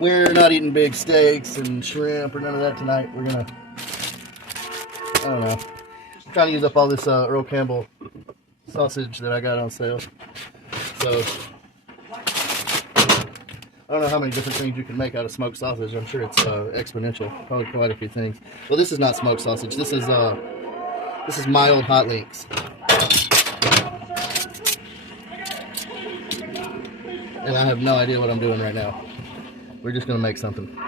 We're not eating big steaks and shrimp or none of that tonight. We're gonna, I don't know, I'm trying to use up all this Earl Campbell sausage that I got on sale. So I don't know how many different things you can make out of smoked sausage. I'm sure it's exponential. Probably quite a few things. Well, this is not smoked sausage. This is mild hot links. And I have no idea what I'm doing right now. We're just gonna make something.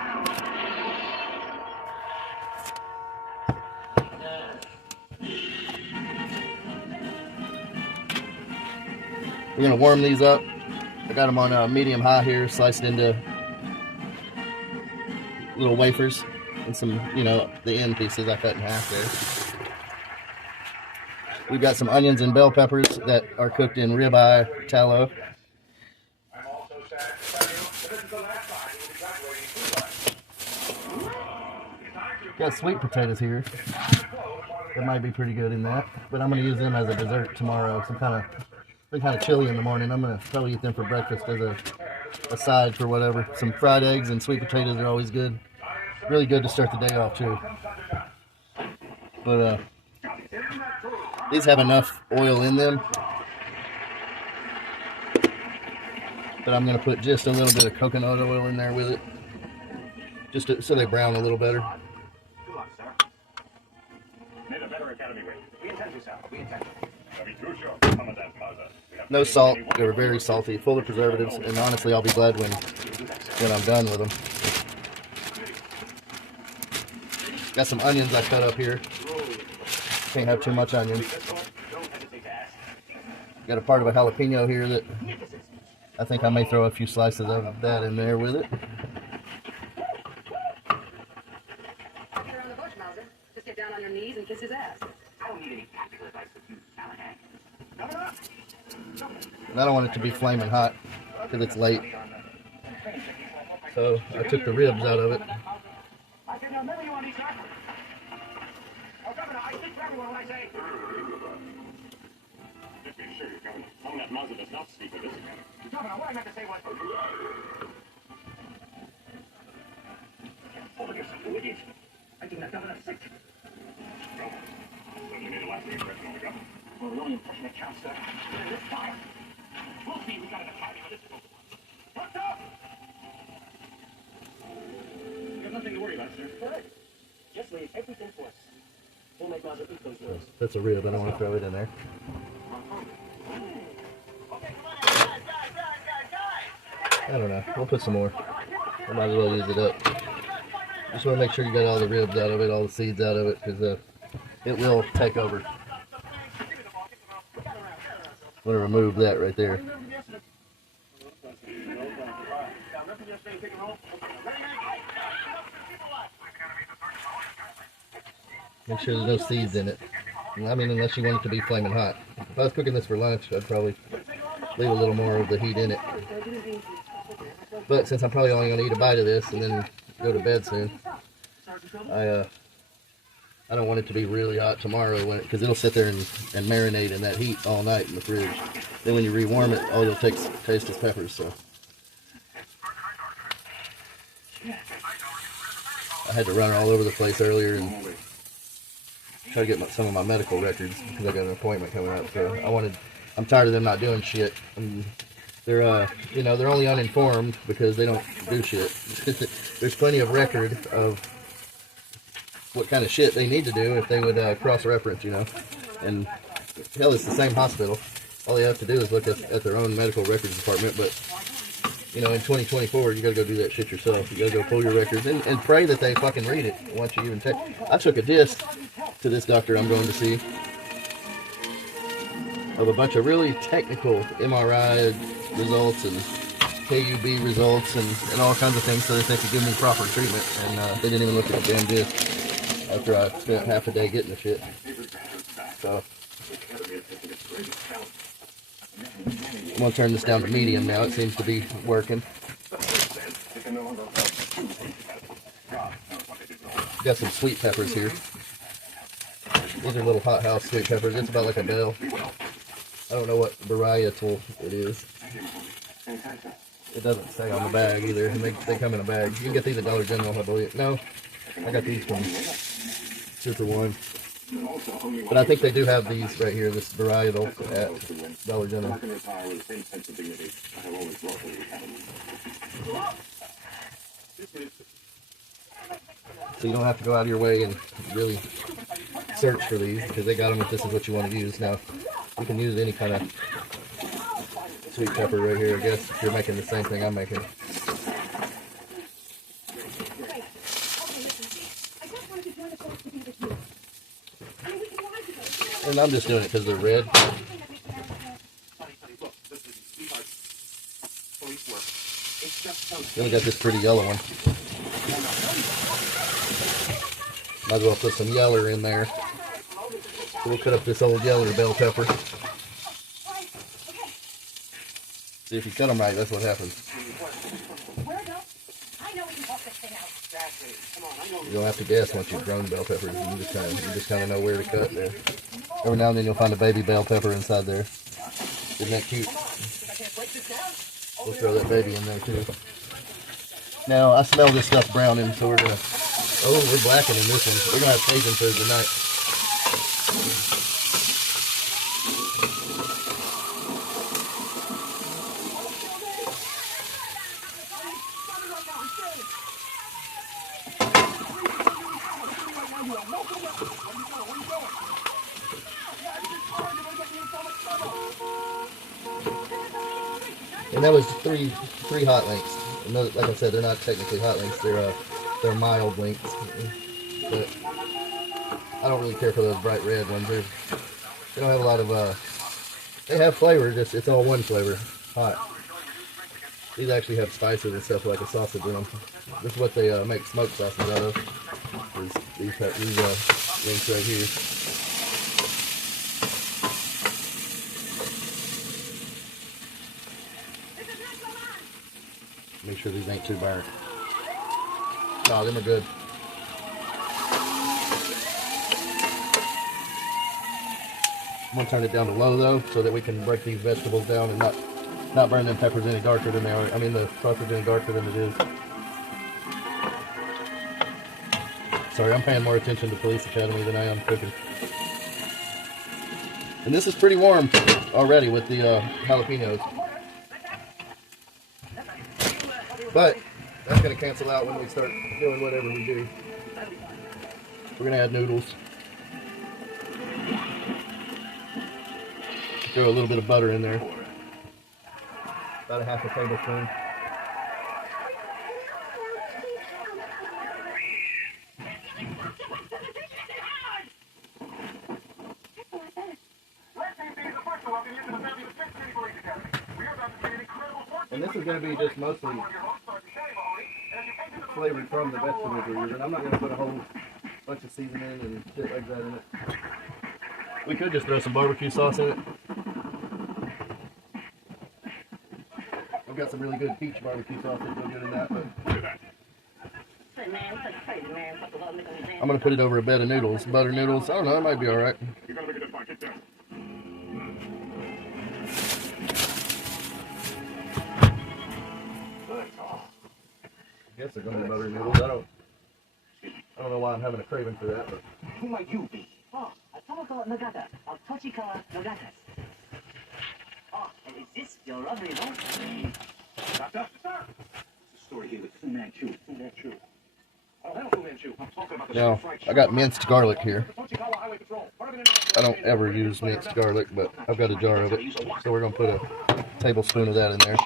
We're gonna warm these up. I got them on medium high here, sliced into little wafers and some, the end pieces I cut in half there. We've got some onions and bell peppers that are cooked in ribeye tallow. Got sweet potatoes here. That might be pretty good in that, but I'm gonna use them as a dessert tomorrow. Some kind of chilly in the morning. I'm gonna probably eat them for breakfast as a side for whatever. Some fried eggs and sweet potatoes are always good. Really good to start the day off too. But these have enough oil in them, but I'm gonna put just a little bit of coconut oil in there with it, just so they brown a little better. No salt. They're very salty, full of preservatives, and honestly, I'll be glad when I'm done with them. Got some onions I cut up here. Can't have too much onion. Got a part of a jalapeno here that I think I may throw a few slices of that in there with it. Just get down on your knees and kiss his ass. I don't need any practical advice with you, Callahan. And I don't want it to be flaming hot because it's late. So I took the ribs out of it. I can remember you on these records. Oh, Governor, I speak for everyone when I say. Just be sure, Governor. Someone that Mazda does not speak with us. Governor, what I meant to say was. Hold yourself, you idiot. I think that Governor sick. You made a lasting impression on the Governor. Well, the only impression that counts, sir. This fire. We'll see who got in the party for this one. What's up? You have nothing to worry about, sir. All right. Just leave everything to us. We'll make Mazda eat those ribs. That's a rib. I don't want to throw it in there. I don't know. We'll put some more. I might as well use it up. Just want to make sure you got all the ribs out of it, all the seeds out of it, because it will take over. I'm going to remove that right there. Make sure there's no seeds in it. I mean, unless you want it to be flaming hot. If I was cooking this for lunch, I'd probably leave a little more of the heat in it. But since I'm probably only going to eat a bite of this and then go to bed soon, I don't want it to be really hot tomorrow because it'll sit there and marinate in that heat all night in the fridge. Then when you rewarm it, all you'll taste is peppers. So I had to run all over the place earlier and try to get some of my medical records because I got an appointment coming up. So I'm tired of them not doing shit. And they're they're only uninformed because they don't do shit. There's plenty of record of what kind of shit they need to do if they would cross-reference, And hell, it's the same hospital. All they have to do is look at their own medical records department. But, in 2024, you got to go do that shit yourself. You got to go pull your records and pray that they fucking read it once you even take. I took a disc to this doctor I'm going to see of a bunch of really technical MRI results and KUB results and all kinds of things so that they could give me proper treatment. And they didn't even look at the damn disc after I spent half a day getting the shit. So I'm going to turn this down to medium now. It seems to be working. Got some sweet peppers here. These are little hothouse sweet peppers. It's about like a bell. I don't know what varietal it is. It doesn't say on the bag either, and they come in a bag. You can get these at Dollar General, I believe. No, I got these from 2 for $1. But I think they do have these right here, this varietal at Dollar General. So you don't have to go out of your way and really search for these, because they got them if this is what you want to use. Now, you can use any kind of sweet pepper right here, I guess, if you're making the same thing I'm making. And I'm just doing it because they're red. Then we got this pretty yellow one. Might as well put some yeller in there. So we'll cut up this old yeller bell pepper. See, if you cut them right, that's what happens. You don't have to guess once you've grown bell peppers. You just kind of know where to cut there. Every now and then you'll find a baby bell pepper inside there. Isn't that cute? We'll throw that baby in there too. Now I smell this stuff browning, so we're gonna. Oh, we're blackening this one. We're gonna have Cajun food tonight. And that was three hot links. Like I said, they're not technically hot links. They're mild links. But I don't really care for those bright red ones. They don't have a lot of they have flavor. Just it's all one flavor, hot. These actually have spices and stuff like a sausage in them. This is what they make smoked sausage out of. These links right here. Make sure these ain't too burnt. No, them are good. I'm gonna turn it down to low though, so that we can break these vegetables down and not burn them peppers any darker than they are. I mean the sausage any darker than it is. Sorry, I'm paying more attention to Police Academy than I am cooking. And this is pretty warm already with the jalapenos. But that's going to cancel out when we start doing whatever we do. We're going to add noodles. Throw a little bit of butter in there. About a half a tablespoon. And this is going to be just mostly flavored from the vegetables we're using. I'm not going to put a whole bunch of seasoning and shit like that in it. We could just throw some barbecue sauce in it. I've got some really good peach barbecue sauce that go good in that, but I'm going to put it over a bed of noodles, butter noodles. I don't know, it might be alright. I guess they're going to be butter noodles. I don't know why I'm having a craving for that, but. Who might you be? Oh, a Tomoko Nagata of Tochikawa Nagatas. Oh, and is this your other event? Doctor? Sir? It's a story here with Fu Manchu. Fu Manchu. Oh, hello, Fu Manchu. I'm talking about the now, I got minced garlic here. I don't ever use minced garlic, but I've got a jar of it. So we're going to put a tablespoon of that in there.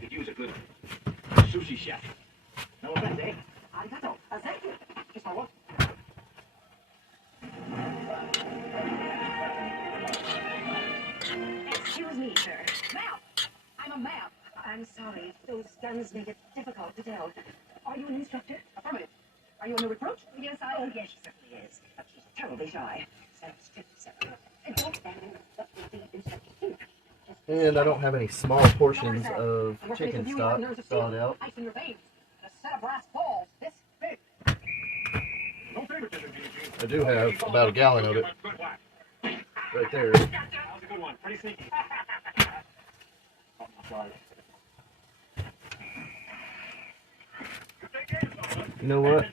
You could use a good sushi chef. No offense, eh? Arigato. Thank you. Just my what? Excuse me, sir. Ma'am! I'm a ma'am. I'm sorry. Those guns make it difficult to tell. Are you an instructor? Affirmative. Are you a new recruit? Yes, Oh, yes, she certainly is. But she's terribly shy. Don't stand up with the instructor. And I don't have any small portions of chicken stock thawed out. Ice in your veins. A set of brass balls this big. No favoritism, Gene. I do have about a gallon of it right there. That was a good one. Pretty sneaky. You know what?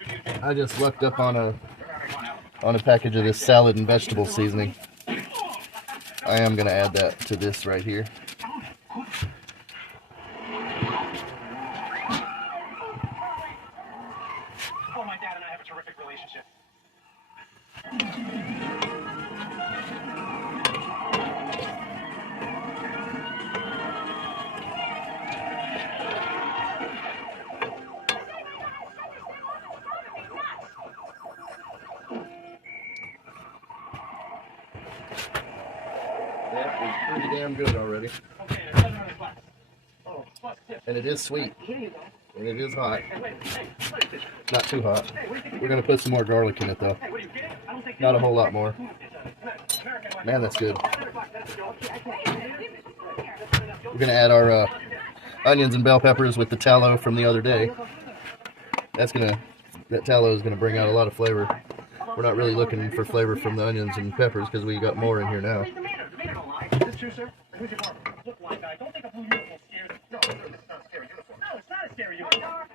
I just lucked up on a package of this salad and vegetable seasoning. I am gonna add that to this right here. Oh, my dad and I have a terrific relationship. That is pretty damn good already. Okay, there's another class. Oh, plus tip. And it is sweet. Here you go. And it is hot. Hey, wait, hey, what is this? Not too hot. Hey, what do you think? We're gonna put some more garlic in it though. Hey, what are you kidding? I don't think Not a whole lot more. American Man, that's good. That's a joke. We're gonna add our onions and bell peppers with the tallow from the other day. That tallow is gonna bring out a lot of flavor. We're not really looking for flavor from the onions and peppers because we got more in here now. Is this true, sir? Who's your barber? Look, white guy, don't think a blue uniform scares you. No, this is not a scary uniform. No, it's not a scary uniform.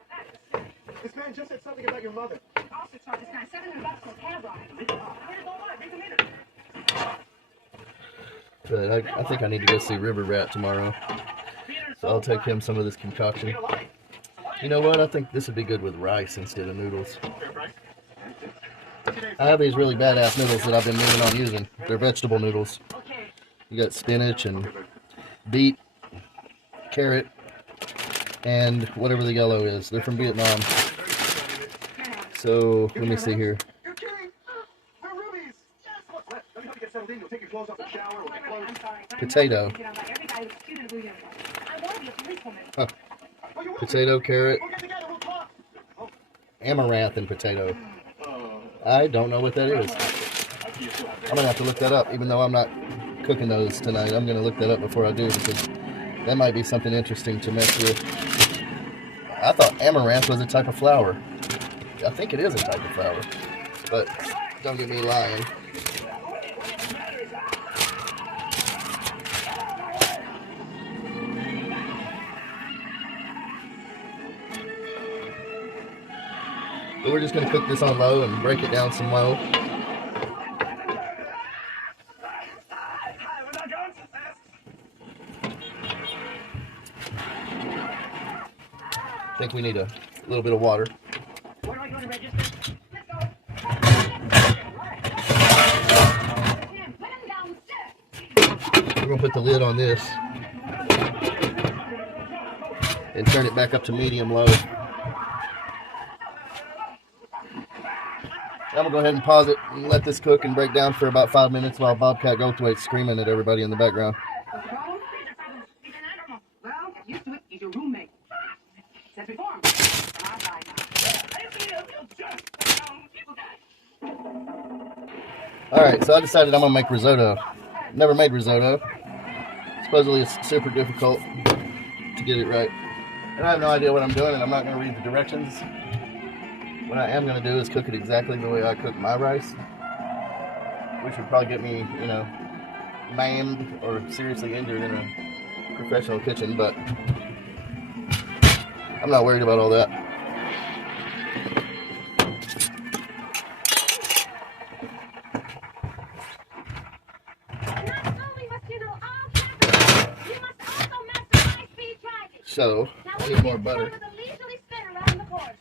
This man just said something about your mother. Also charges kind of $700 for a cab ride. Read the meter. But I think I need to go see River Rat tomorrow. So I'll take him some of this concoction. You know what? I think this would be good with rice instead of noodles. I have these really badass noodles that I've been moving on using. They're vegetable noodles. You got spinach and beet, carrot, and whatever the yellow is. They're from Vietnam. So, let me see here. You're kidding? They're rubies. Yes. Let me help you get settled in. You'll take your clothes off the shower. We'll get clothes. I'm sorry. Potato. Every guy who's cute in a blue uniform. I want to be a policewoman. Huh. Oh, you will? Potato, carrot, We'll get together. We'll talk. amaranth, and potato. I don't know what that is. I'm gonna have to look that up, even though I'm not cooking those tonight. I'm gonna look that up before I do because that might be something interesting to mess with. I thought amaranth was a type of flower. I think it is a type of flower, but don't get me lying. So we're just gonna cook this on low and break it down some low. I think we need a little bit of water. Where am I going to register? Let's go. Put him downstairs. We're gonna put the lid on this and turn it back up to medium low. I'm gonna go ahead and pause it and let this cook and break down for about 5 minutes while Bobcat Goldthwait's screaming at everybody in the background. What's the problem? He's an animal. Well, get used to it. He's your roommate. Says reform. On our side now. Alright, so I decided I'm gonna make risotto. Never made risotto. Supposedly it's super difficult to get it right. And I have no idea what I'm doing, and I'm not gonna read the directions. What I am going to do is cook it exactly the way I cook my rice, which would probably get me, you know, maimed or seriously injured in a professional kitchen, but I'm not worried about all that. Not only must you know all capital, you must also master high-speed driving. So, Now, I we need more can butter. with a leisurely spin around the course.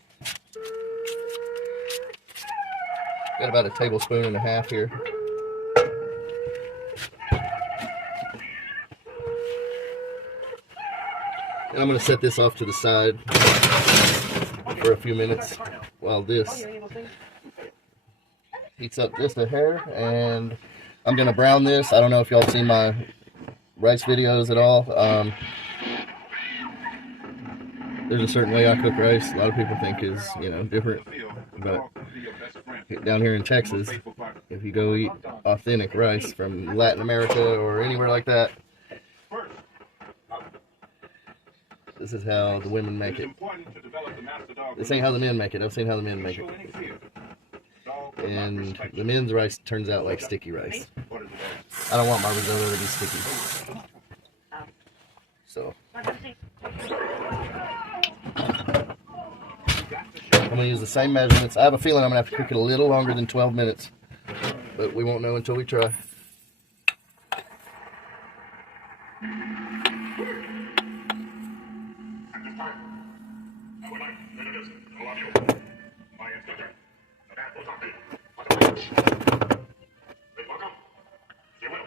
Got about a tablespoon and a half here. And I'm going to set this off to the side for a few minutes while this heats up just a hair. And I'm going to brown this. I don't know if y'all seen my rice videos at all. There's a certain way I cook rice. A lot of people think is, you know, different. But down here in Texas, if you go eat authentic rice from Latin America or anywhere like that, this is how the women make it. This ain't how the men make it. I've seen how the men make it. And the men's rice turns out like sticky rice. I don't want my risotto to be sticky. So, I'm gonna use the same measurements. I have a feeling I'm gonna have to cook it a little longer than 12 minutes, but we won't know until we try.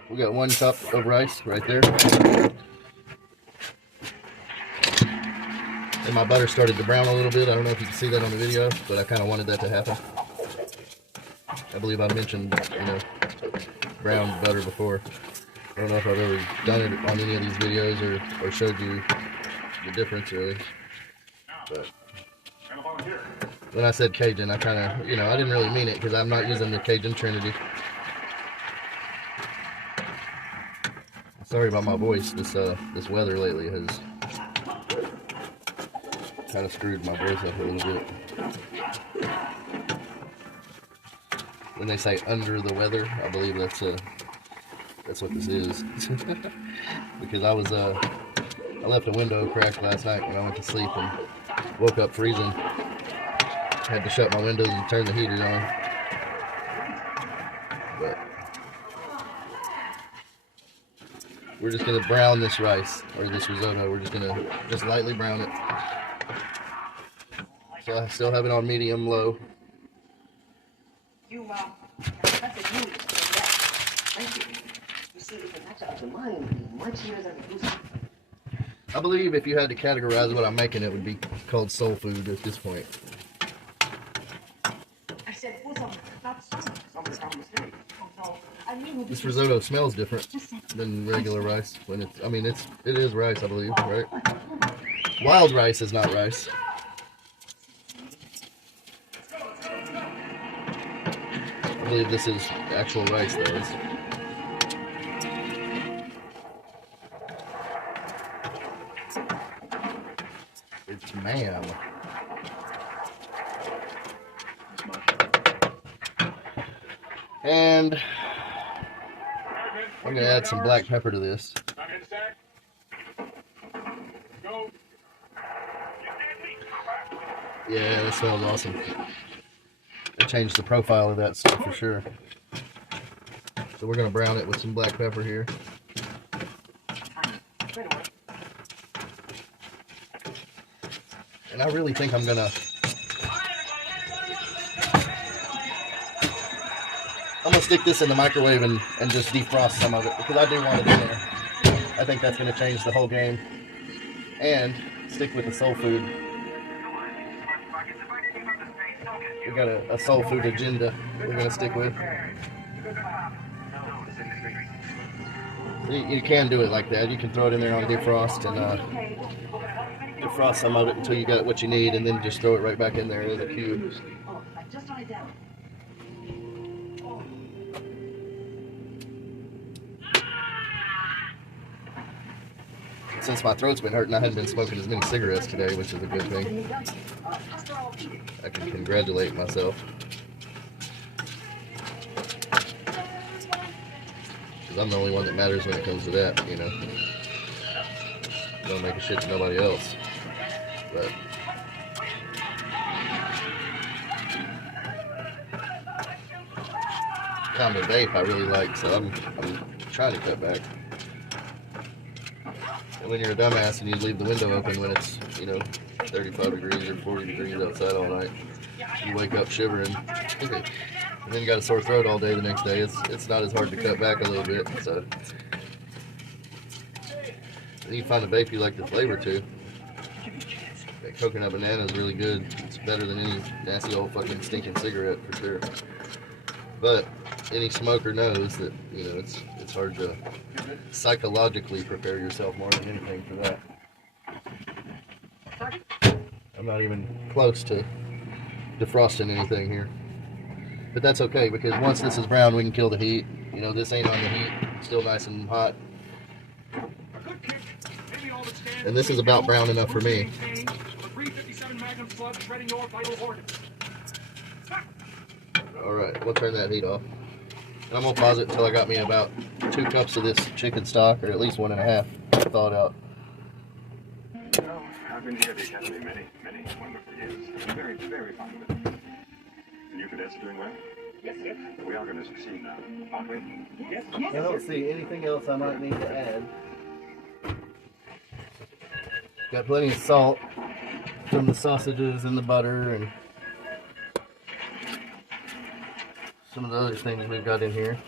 We got 1 cup of rice right there. And my butter started to brown a little bit. I don't know if you can see that on the video, but I kind of wanted that to happen. I believe I mentioned, browned butter before. I don't know if I've ever done it on any of these videos or showed you the difference really. But when I said Cajun, I kind of, I didn't really mean it because I'm not using the Cajun Trinity. Sorry about my voice. This weather lately has kind of screwed my voice up a little bit. When they say under the weather, I believe that's what this is. Because I left a window cracked last night when I went to sleep and woke up freezing. Had to shut my windows and turn the heater on. But we're just gonna brown this rice or this risotto. We're just gonna lightly brown it. So I still have it on medium low. That's a huge thank you. You see, it's a matter of the mind, much easier than the goose. I believe if you had to categorize what I'm making, it would be called soul food at this point. I said, not some. This risotto smells different than regular rice. When it is rice, I believe, right? Wild rice is not rice. I believe this is actual rice, though. It's ma'am. And I'm going to add some black pepper to this. Yeah, that smells awesome. I changed the profile of that stuff for sure. So we're going to brown it with some black pepper here. And I really think I'm going to stick this in the microwave and just defrost some of it because I do want it in there. I think that's going to change the whole game. And stick with the soul food. We got a soul food agenda we're going to stick with. You can do it like that. You can throw it in there on defrost and defrost some of it until you got what you need, and then just throw it right back in there as a cube. Since my throat's been hurting, I haven't been smoking as many cigarettes today, which is a good thing. I can congratulate myself. Because I'm the only one that matters when it comes to that, Don't make a shit to nobody else. But kind of vape I really like, so I'm trying to cut back. And when you're a dumbass and you leave the window open when it's, 35 degrees or 40 degrees outside all night, you wake up shivering, and then you got a sore throat all day the next day. It's not as hard to cut back a little bit. So and you find a vape you like the flavor too. That coconut banana is really good. It's better than any nasty old fucking stinking cigarette for sure. But any smoker knows that it's hard to psychologically prepare yourself more than anything for that. I'm not even close to defrosting anything here, but that's okay because once this is brown, we can kill the heat. This ain't on the heat; it's still nice and hot. And this is about brown enough for me. Alright, we'll turn that heat off. And I'm going to pause it until I got me about 2 cups of this chicken stock, or at least 1.5, thawed out. Well, I've been here at the Academy many wonderful years. I'm very, very fond of it. And you cadets are doing well? Yes, sir. We are going to succeed now, aren't we? Yes, I yes, don't sir. see anything else I might need to add. Got plenty of salt from the sausages and the butter and some of the other things we've got in here.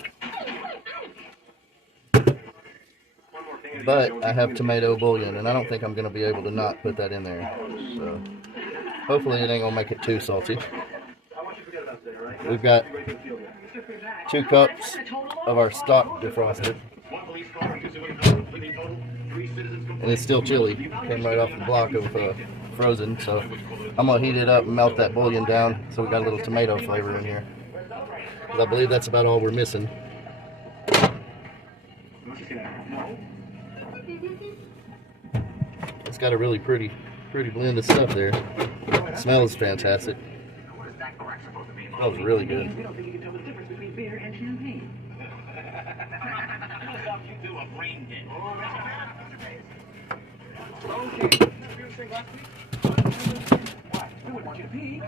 But I have tomato bouillon, and I don't think I'm going to be able to not put that in there. So hopefully it ain't going to make it too salty. We've got 2 cups of our stock defrosted. And it's still chilly. Came right off the block of frozen. So I'm going to heat it up and melt that bouillon down so we got a little tomato flavor in here. 'Cause I believe that's about all we're missing. It's got a really pretty blend of stuff there. It smells fantastic. Smells really good. We don't think you can tell the difference between beer and champagne. You do a brain dead. Okay. We would want you to pee.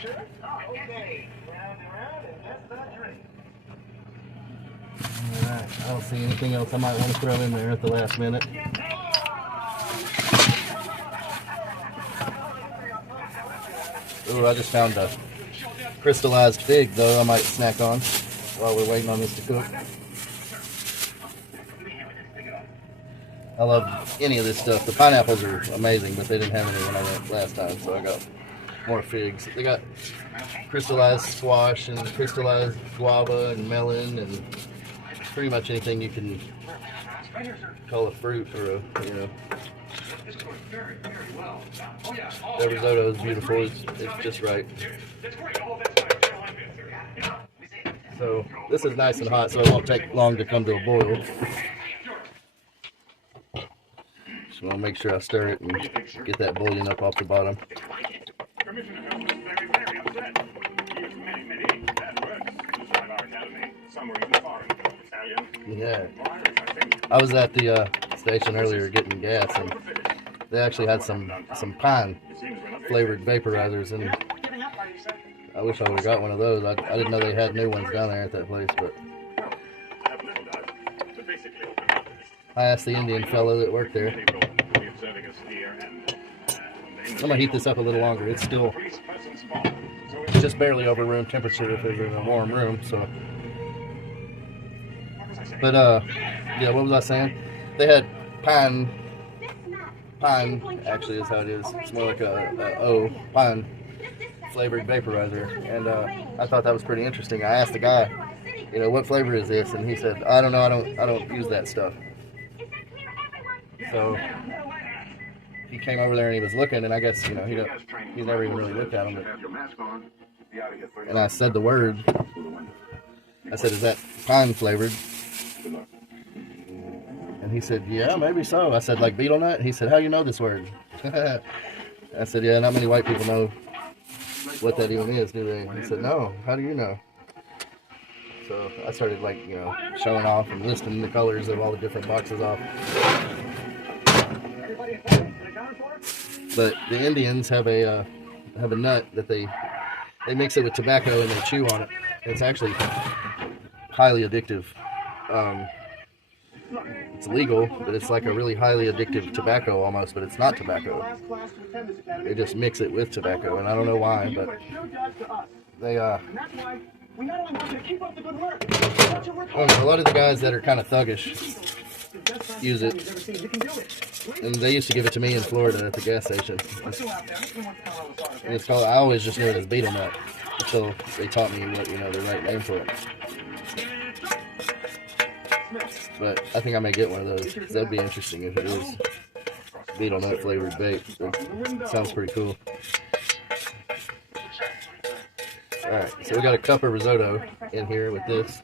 Sure? Oh, okay. Round and round, and that's the drink. Alright, I don't see anything else I might want to throw in there at the last minute. Ooh, I just found a crystallized fig, though, I might snack on while we're waiting on this to cook. I love any of this stuff. The pineapples are amazing, but they didn't have any when I went last time, so I got more figs. They got crystallized squash and crystallized guava and melon and pretty much anything you can call a fruit or a, you know. The risotto is beautiful. It's just right. So this is nice and hot, so it won't take long to come to a boil. Just want to make sure I stir it and get that bouillon up off the bottom. Yeah. I was at the station earlier getting gas, and they actually had some pine flavored vaporizers, and I wish I would have got one of those. I didn't know they had new ones down there at that place, but I asked the Indian fellow that worked there. I'm gonna heat this up a little longer. It's still just barely over room temperature if it was in a warm room, so. But yeah, what was I saying? They had pine actually is how it is. It's more like a pine flavored vaporizer, and I thought that was pretty interesting. I asked the guy, you know, what flavor is this, and he said, I don't know, I don't use that stuff. So he came over there and he was looking, and I guess, you know, he's never even really looked at them. But, and I said the word. I said, is that pine flavored? And he said, yeah, maybe so. I said, like beetle nut? He said, how you know this word? I said, yeah, not many white people know what that even is, do they? He said, no, how do you know? So I started, like, you know, showing off and listing the colors of all the different boxes off. But the Indians have a nut that they mix it with tobacco and they chew on it. It's actually highly addictive. It's legal, but it's like a really highly addictive tobacco almost, but it's not tobacco. They just mix it with tobacco, and I don't know why, but they a lot of the guys that are kind of thuggish use it, and they used to give it to me in Florida at the gas station. And it's called, I always just knew it as beetle nut until they taught me what, you know, the right name for it. But I think I may get one of those, because that'd be interesting if it is beetle nut flavored vape. It sounds pretty cool. Alright, so we got a cup of risotto in here with this.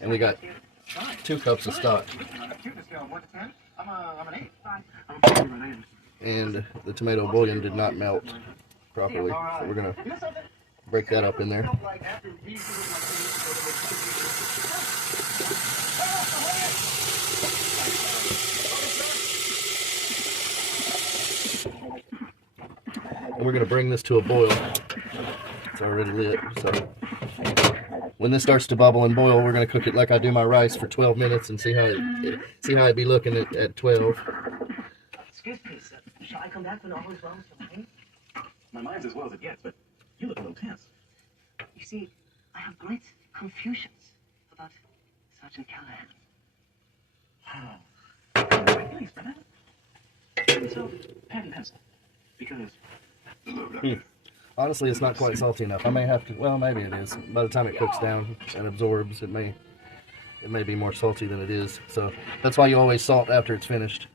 And we got 2 cups of stock. And the tomato bouillon did not melt properly, so we're going to break that up in there. we're going to bring this to a boil. It's already lit, so when this starts to bubble and boil, we're going to cook it like I do my rice for 12 minutes and see how it'd be looking at 12. Excuse me, sir. Shall I come back when all is well with your mind? My mind's as well as it gets, but you look a little tense. You see, I have great confusions about Sergeant Callahan. Thanks, Brennan. So, pen and pencil. Because... Look, Doctor. Honestly, it's not quite salty enough. I may have to, well, maybe it is. By the time it cooks down and absorbs, it may be more salty than it is. So that's why you always salt after it's finished.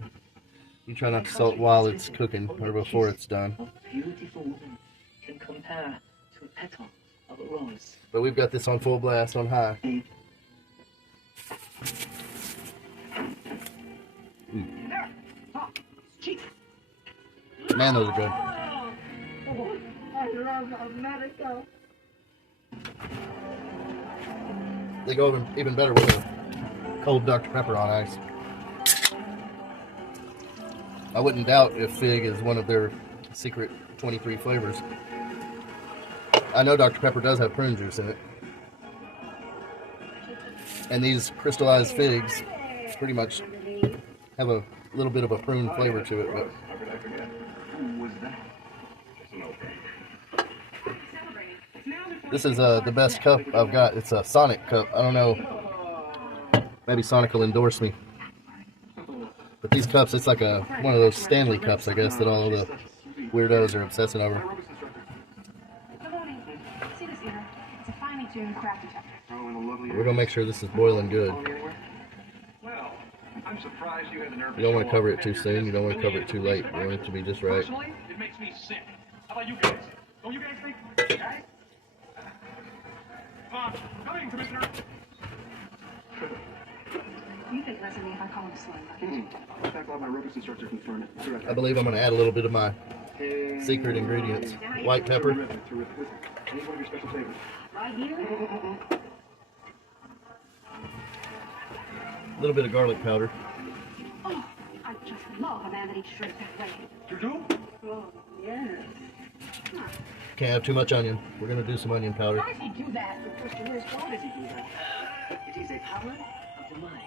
You try not to salt while it's cooking or before it's done. A beautiful woman can compare to a petal of a rose. But we've got this on full blast on high. There! Stop! Cheat! Man, those are good. Oh, I love America. They go even better with a cold Dr. Pepper on ice. I wouldn't doubt if fig is one of their secret 23 flavors. I know Dr. Pepper does have prune juice in it. And these crystallized figs pretty much have a little bit of a prune flavor to it. But How could I forget? Who was that? Just an old friend. this is the best cup I've got. It's a Sonic cup. I don't know. Maybe Sonic will endorse me. But these cups, it's like one of those Stanley cups, I guess, that all of the weirdos are obsessing over. Good morning. See this here? It's a finely tuned craft detector. Oh, and a lovely... We're going to make sure this is boiling good. Well, I'm surprised you had the nerve. You don't want to cover it too soon. You don't want to cover it too late. You want it to be just right. Personally, it makes me sick. How about you guys? Don't you guys think? Guys? Coming, Commissioner. You think less of me if I call him Slim, don't you? Back off, my aerobics instructor confirmed it. I believe I'm going to add a little bit of my secret ingredients. White pepper, Terrific. Any one of your special flavors? Right here? a little bit of garlic powder. Oh, I just love a man that eats shrimp that way. You do? Oh, yes. Can't have too much onion. We're going to do some onion powder. Why does he do that? The question is, why does he do that? It is a power of the mind.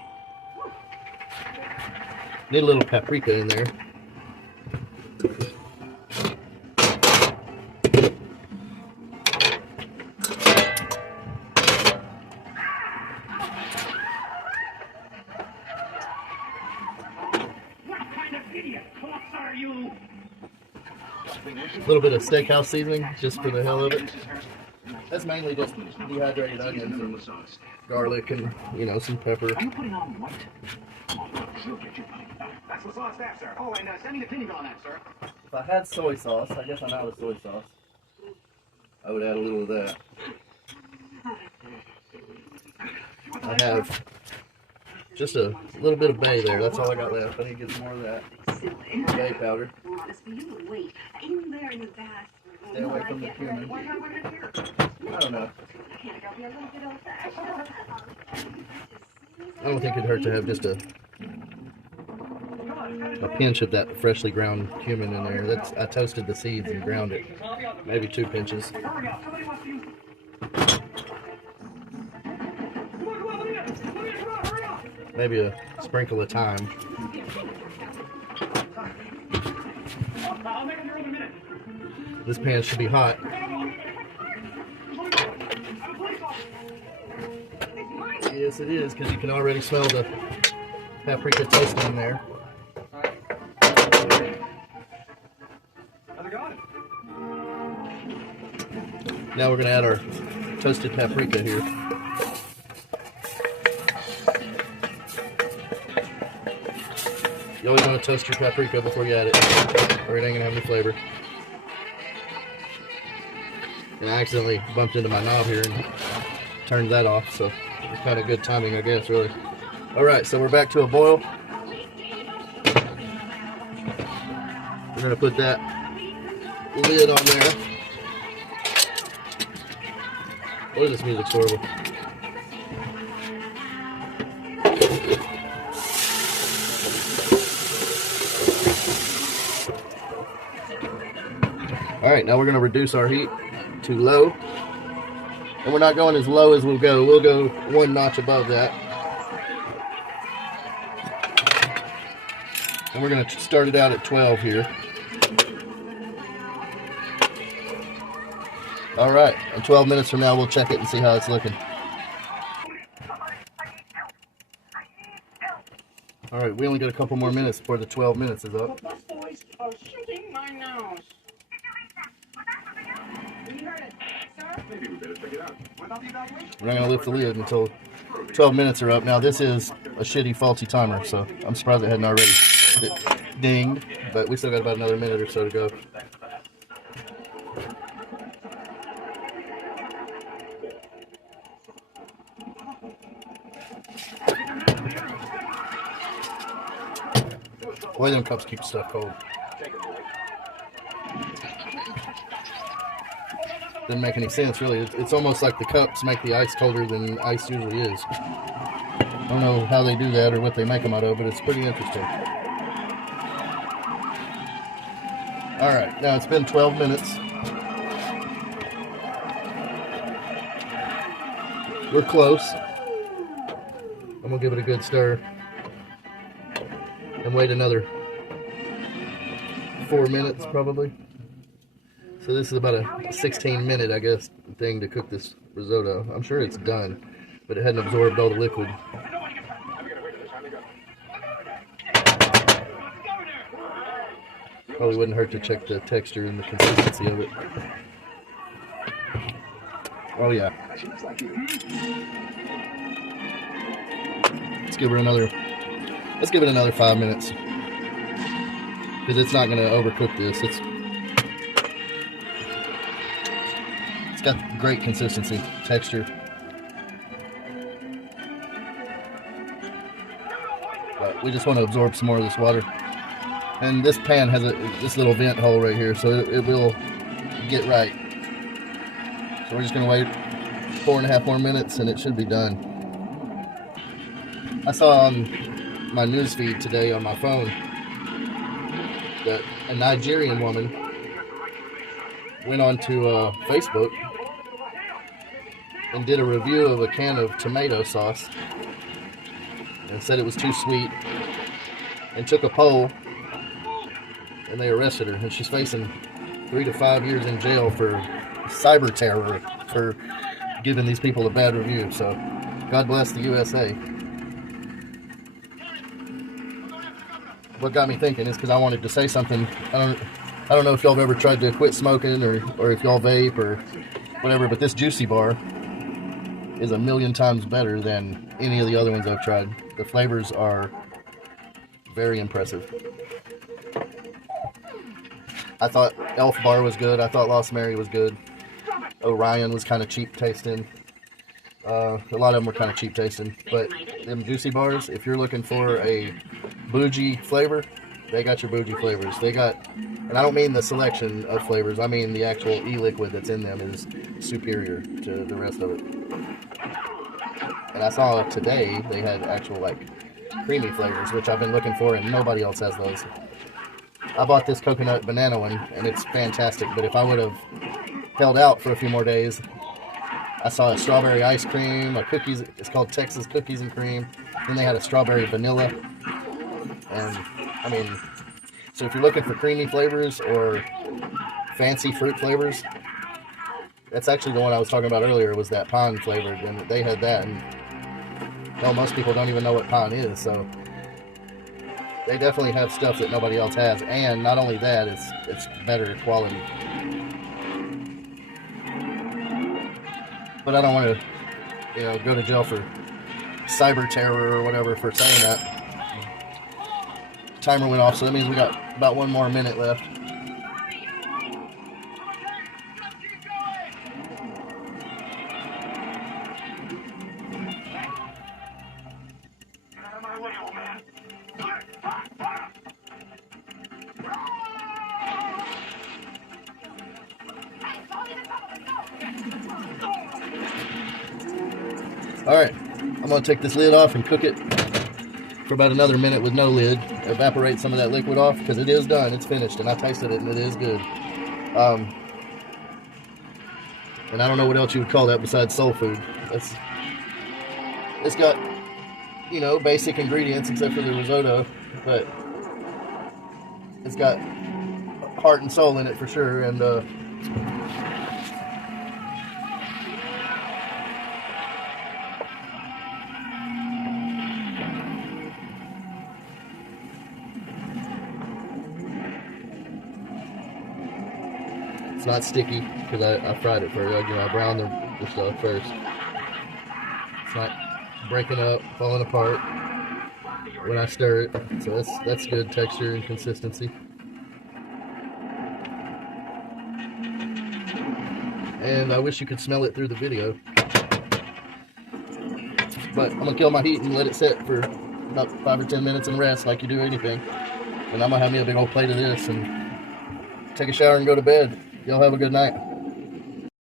Need a little paprika in there. What kind of idiot cops are you? A little bit of steakhouse seasoning, just for the hell of it. That's mainly just dehydrated onions and garlic and, some pepper. Are you putting on what? She'll get you. That's the sauce staff, sir. Oh, and send me the opinion on that, sir. If I had soy sauce, I guess I'm out of soy sauce, I would add a little of that. I have just a little bit of bay there. That's all I got left. I need to get some more of that. Bay powder. Honest for you, wait. In there in the bathroom. Stay away from the cumin. Why can't we get here? I don't know. Can't I be a little bit old-fashioned? I don't think it'd hurt to have just a pinch of that freshly ground cumin in there. I toasted the seeds and ground it. Maybe 2 pinches. Maybe a sprinkle of thyme. This pan should be hot. Yes, it is, because you can already smell the paprika toasting in there. Now we're going to add our toasted paprika here. You always want to toast your paprika before you add it, or it ain't going to have any flavor. And I accidentally bumped into my knob here and turned that off, so it's kind of good timing, I guess, really. Alright, so we're back to a boil. We're going to put that lid on there. Boy, this music's horrible. Alright, Alright, now we're going to reduce our heat to low. And we're not going as low as we'll go. We'll go one notch above that. And we're going to start it out at 12 here. Alright, and 12 minutes from now we'll check it and see how it's looking. Alright, we only got a couple more minutes before the 12 minutes is up. The bus boys are shooting my nose. We heard it, sir. Maybe we better check it out. Without the evaluation. We're not going to lift the lid until 12 minutes are up. Now this is a shitty faulty timer, so I'm surprised it hadn't already dinged, but we still got about another minute or so to go. Boy, them cups keep stuff cold. Doesn't make any sense, really. It's almost like the cups make the ice colder than ice usually is. I don't know how they do that or what they make them out of, but it's pretty interesting. Alright, now it's been 12 minutes. We're close. I'm going to give it a good stir. And wait another 4 minutes probably. So this is about a 16-minute, I guess, thing to cook this risotto. I'm sure it's done, but it hadn't absorbed all the liquid. Probably wouldn't hurt to check the texture and the consistency of it. Oh yeah. Let's give it another 5 minutes. Because it's not going to overcook this. It's got great consistency, texture. But we just want to absorb some more of this water. And this pan has this little vent hole right here, so it will get right. So we're just going to wait 4.5 more minutes and it should be done. I saw on my news feed today on my phone that a Nigerian woman went onto Facebook and did a review of a can of tomato sauce and said it was too sweet and took a poll and they arrested her, and she's facing 3 to 5 years in jail for cyber terror for giving these people a bad review. So God bless the USA. What got me thinking is because I wanted to say something. I don't know if y'all have ever tried to quit smoking or if y'all vape or whatever, but this Juicy Bar is a million times better than any of the other ones I've tried. The flavors are very impressive. I thought Elf Bar was good. I thought Lost Mary was good. Orion was kind of cheap tasting. A lot of them were kind of cheap tasting. But them Juicy Bars, if you're looking for a bougie flavor, they got your bougie flavors. They got, and I don't mean the selection of flavors, I mean the actual e-liquid that's in them is superior to the rest of it. And I saw today they had actual like creamy flavors, which I've been looking for, and nobody else has those. I bought this coconut banana one and it's fantastic, but if I would have held out for a few more days, I saw a strawberry ice cream, a cookies, it's called Texas Cookies and Cream, then they had a strawberry vanilla. And I mean, so if you're looking for creamy flavors or fancy fruit flavors, that's actually the one I was talking about earlier, was that pine flavored, and they had that, and well, most people don't even know what pine is, so they definitely have stuff that nobody else has, and not only that, it's better quality. But I don't want to, go to jail for cyber terror or whatever for saying that. Timer went off, so that means we got about 1 more minute left. Alright, I'm going to take this lid off and cook it for about another minute with no lid. Evaporate some of that liquid off, because it is done, it's finished, and I tasted it and it is good. And I don't know what else you would call that besides soul food. It's got, you know, basic ingredients except for the risotto, but it's got heart and soul in it for sure. And it's not sticky because I fried it first. You know, I browned the stuff first. It's not breaking up, falling apart when I stir it. So that's good texture and consistency. And I wish you could smell it through the video. But I'm gonna kill my heat and let it sit for about 5 or 10 minutes and rest like you do anything. And I'm gonna have me a big old plate of this and take a shower and go to bed. Y'all have a good night.